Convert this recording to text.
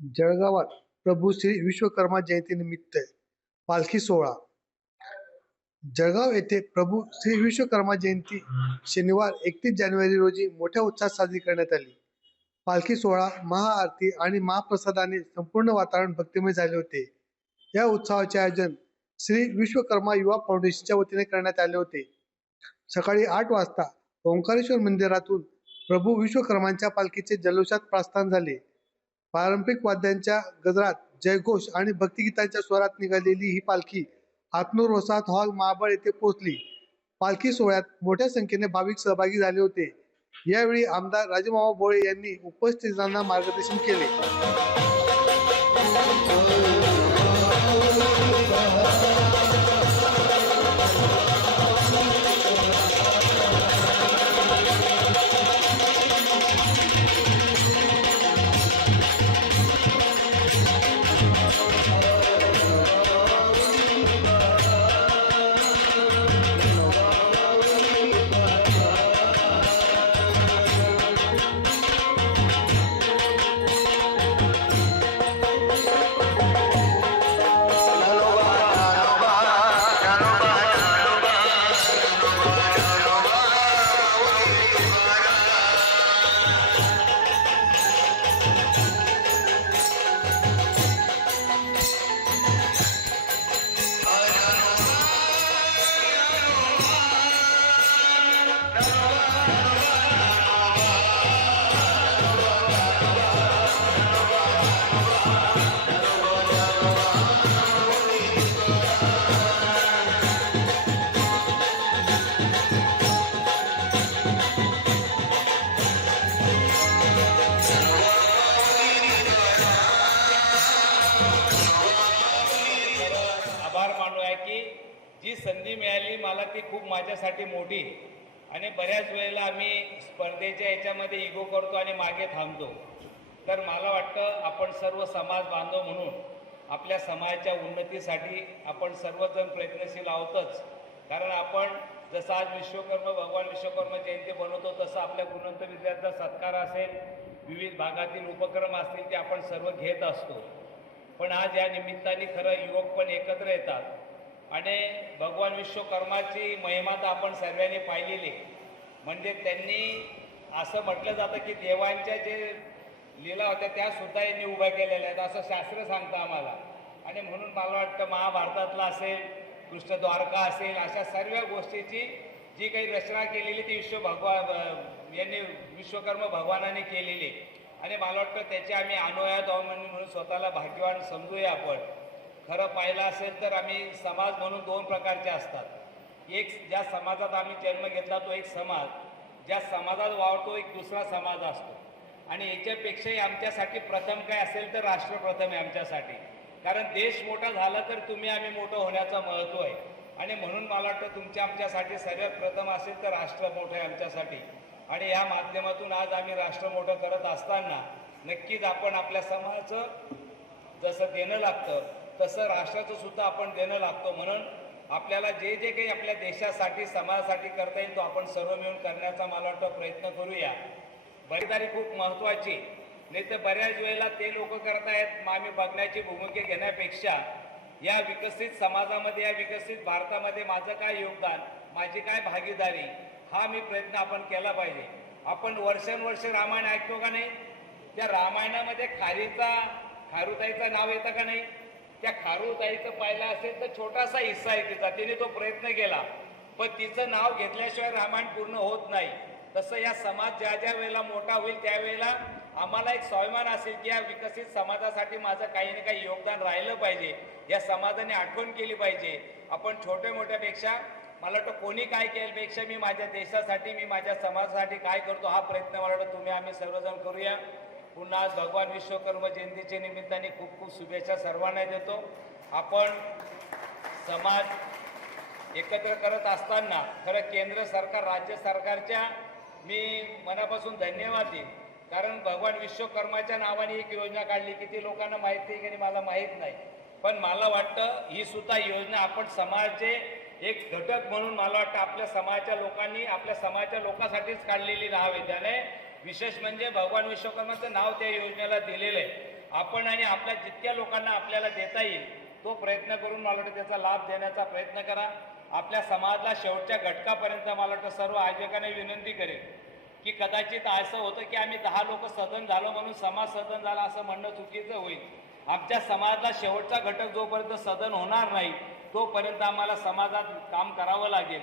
जळगावात प्रभू श्री विश्वकर्मा जयंतीनिमित्त पालखी सोहळा. जळगाव येथे प्रभू श्री विश्वकर्मा जयंती शनिवार एकतीस जानेवारी रोजी मोठ्या उत्साहात साजरी करण्यात आली. पालखी सोहळा महाआरती आणि महाप्रसादाने संपूर्ण वातावरण भक्तिमय झाले होते. या उत्सवाचे आयोजन श्री विश्वकर्मा युवा फाउंडेशनच्या वतीने करण्यात आले होते. सकाळी आठ वाजता ओंकारेश्वर मंदिरातून प्रभू विश्वकर्मांच्या पालखीचे जल्लोषात प्रस्थान झाले. पारंपरिक वाद्यांच्या गजरात जयघोष आणि भक्तिगीतांच्या स्वरात निघालेली ही पालखी हातनूर वसाहत हॉल महाबळ येथे पोहोचली. पालखी सोहळ्यात मोठ्या संख्येने भाविक सहभागी झाले होते. यावेळी आमदार राजमामा भोळे यांनी उपस्थितांना मार्गदर्शन केले. संधी मिळाली मला ती खूप माझ्यासाठी मोठी. आणि बऱ्याच वेळेला आम्ही स्पर्धेच्या याच्यामध्ये इगो करतो आणि मागे थांबतो. तर मला वाटतं आपण सर्व समाज बांधव म्हणून आपल्या समाजाच्या उन्नतीसाठी आपण सर्वजण प्रयत्नशील आहोतच. कारण आपण जसं आज विश्वकर्म भगवान विश्वकर्म जयंती बनवतो तसं आपल्या गुणवंत विद्यार्थ्यांचा सत्कार असेल विविध भागातील उपक्रम असतील ते आपण सर्व घेत असतो. पण आज या निमित्ताने खरं युवक पण एकत्र येतात. आणि भगवान विश्वकर्माची महिमा तर आपण सर्वांनी पाहिलेली. म्हणजे त्यांनी असं म्हटलं जातं की देवांच्या जे लीला होत्या त्या सुद्धा यांनी उभ्या केलेल्या आहेत. असं शास्त्र सांगतं आम्हाला. आणि म्हणून मला वाटतं महाभारतातला असेल कृष्णद्वारका असेल अशा सर्व गोष्टीची जी काही रचना केलेली ती विश्व भगवा यांनी विश्वकर्म भगवानाने केलेली. आणि मला वाटतं त्याचे आम्ही अनुयात आहोत म्हणून स्वतःला भाग्यवान समजूया आपण. खरं पाहिलं असेल तर आम्ही समाज म्हणून दोन प्रकारचे असतात. एक ज्या समाजात आम्ही जन्म घेतला तो एक समाज. ज्या समाजात वावरतो एक दुसरा समाज असतो. आणि याच्यापेक्षाही आमच्यासाठी प्रथम काय असेल तर राष्ट्रप्रथम आहे आमच्यासाठी. कारण देश मोठा झाला तर तुम्ही आम्ही मोठं होण्याचं महत्त्व आहे. आणि म्हणून मला वाटतं तुमच्या आमच्यासाठी सर्वात प्रथम असेल तर राष्ट्र मोठं आहे आमच्यासाठी. आणि या माध्यमातून आज आम्ही राष्ट्र मोठं करत असताना नक्कीच आपण आपल्या समाजाचं जसं देणं लागतं तसं राष्ट्राचं सुद्धा आपण देणं लागतो. म्हणून आपल्याला जे जे काही आपल्या देशासाठी समाजासाठी करता येईल तो आपण सर्व मिळून करण्याचा मला वाटतं प्रयत्न करूया. बरीदारी खूप महत्त्वाची नाही तर बऱ्याच वेळेला ते लोक करत आहेत आम्ही बघण्याची भूमिका घेण्यापेक्षा. या विकसित समाजामध्ये या विकसित भारतामध्ये माझं काय योगदान माझी काय भागीदारी हा मी प्रयत्न आपण केला पाहिजे. आपण वर्षानुवर्ष रामायण ऐकतो का नाही? त्या रामायणामध्ये खारीचा खारुताईचं नाव येतं का नाही? त्या खारुताईचं पाहिलं असेल तर छोटासा हिस्सा आहे तिचा. तिने तो प्रयत्न केला. पण तिचं नाव घेतल्याशिवाय रामायण पूर्ण होत नाही. तसं या समाज ज्या ज्या वेळेला मोठा होईल त्यावेळेला आम्हाला एक स्वाभिमान असेल की या विकसित समाजासाठी माझं काही ना काही योगदान राहिलं पाहिजे. या समाजाने आठवण केली पाहिजे. आपण छोट्या मोठ्यापेक्षा मला वाटतं कोणी काय केल्यापेक्षा मी माझ्या देशासाठी मी माझ्या समाजासाठी काय करतो हा प्रयत्न मला वाटतं तुम्ही आम्ही सर्वजण करूया. पुन्हा आज भगवान विश्वकर्म जयंतीच्या निमित्ताने खूप खूप शुभेच्छा सर्वांना देतो. आपण समाज एकत्र करत असताना खरं केंद्र सरकार राज्य सरकारच्या मी मनापासून धन्यवाद देईन. कारण भगवान विश्वकर्माच्या नावाने एक योजना काढली किती लोकांना माहिती आहे की नाही मला माहीत नाही. पण मला वाटतं ही सुद्धा योजना आपण समाजाचे एक घटक म्हणून मला वाटतं आपल्या समाजाच्या लोकांनी आपल्या समाजाच्या लोकांसाठीच काढलेली नाव त्याने विशेष म्हणजे भगवान विश्वकर्माचं नाव त्या योजनेला दिलेलं आहे. आपण आणि आपल्या जितक्या लोकांना आपल्याला देता येईल तो प्रयत्न करून मला वाटतं त्याचा लाभ देण्याचा प्रयत्न करा. आपल्या समाजाला शेवटच्या घटकापर्यंत मला वाटतं सर्व आयोजकांना विनंती करेल की कदाचित असं होतं की आम्ही दहा लोक सदन झालो म्हणून समाज सदन झाला असं म्हणणं चुकीचं होईल. आमच्या समाजाला शेवटचा घटक जोपर्यंत सदन होणार नाही तोपर्यंत आम्हाला समाजात काम करावं लागेल.